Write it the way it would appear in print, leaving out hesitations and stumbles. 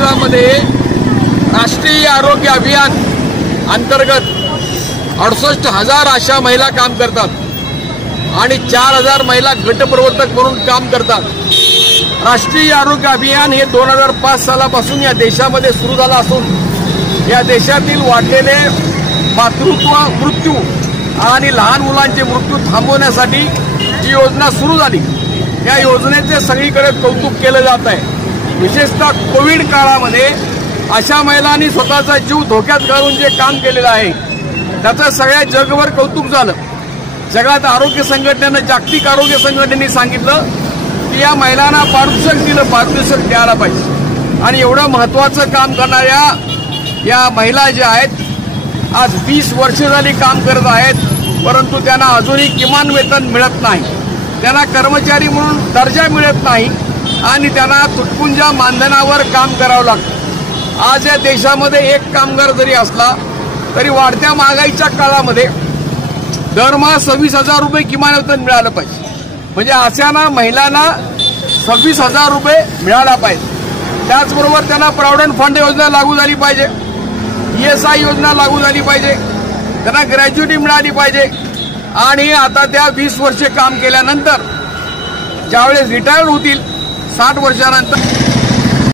महाराष्ट्रामध्ये राष्ट्रीय आरोग्य अभियान अंतर्गत 68,000 आशा महिला काम करतात आणि 4,000 महिला गटप्रवर्तक म्हणून काम करतात। राष्ट्रीय आरोग्य अभियान हे 2005 सालापासून या देशामध्ये सुरू झालं असून या देशातील वाढलेले मातृत्व मृत्यू आणि लहान मुलांचे मृत्यू थांबवण्यासाठी ही योजना सुरू झाली। या योजनेचे सगळीकडे कौतुक केलं जात आहे। विशेषतः कोविड काळामध्ये अशा महिलांनी स्वतःचा जीव धोक्यात घालून जे काम केलेलं आहे त्याचं सगळ्या जगभर कौतुक झालं। जगात आरोग्य संघटनेने जागतिक आरोग्य संघटनेने सांगितलं की या महिलांना पारितोषिक द्यायला पाहिजे आणि एवढं महत्त्वाचं काम करणाऱ्या या महिला ज्या आहेत आज 20 वर्ष झाली काम करत आहेत, परंतु त्यांना अजूनही किमान वेतन मिळत नाही, त्यांना कर्मचारी म्हणून दर्जा मिळत नाही आणि त्यांना तुटपुंजा मानधनावर काम करावं लागतं। आज या देशामध्ये एक कामगार जरी असला तरी वाढत्या महागाईच्या काळामध्ये दरमहा 26,000 रुपये किमान वेतन मिळालं पाहिजे। म्हणजे अशांना महिलांना 26,000 रुपये मिळाला पाहिजे। त्याचबरोबर त्यांना प्रॉव्हिडंट फंड योजना लागू झाली पाहिजे, ESI योजना लागू झाली पाहिजे, त्यांना ग्रॅज्युटी मिळाली पाहिजे आणि आता त्या 20 वर्षे काम केल्यानंतर ज्यावेळेस रिटायर होतील 60 वर्षानंतर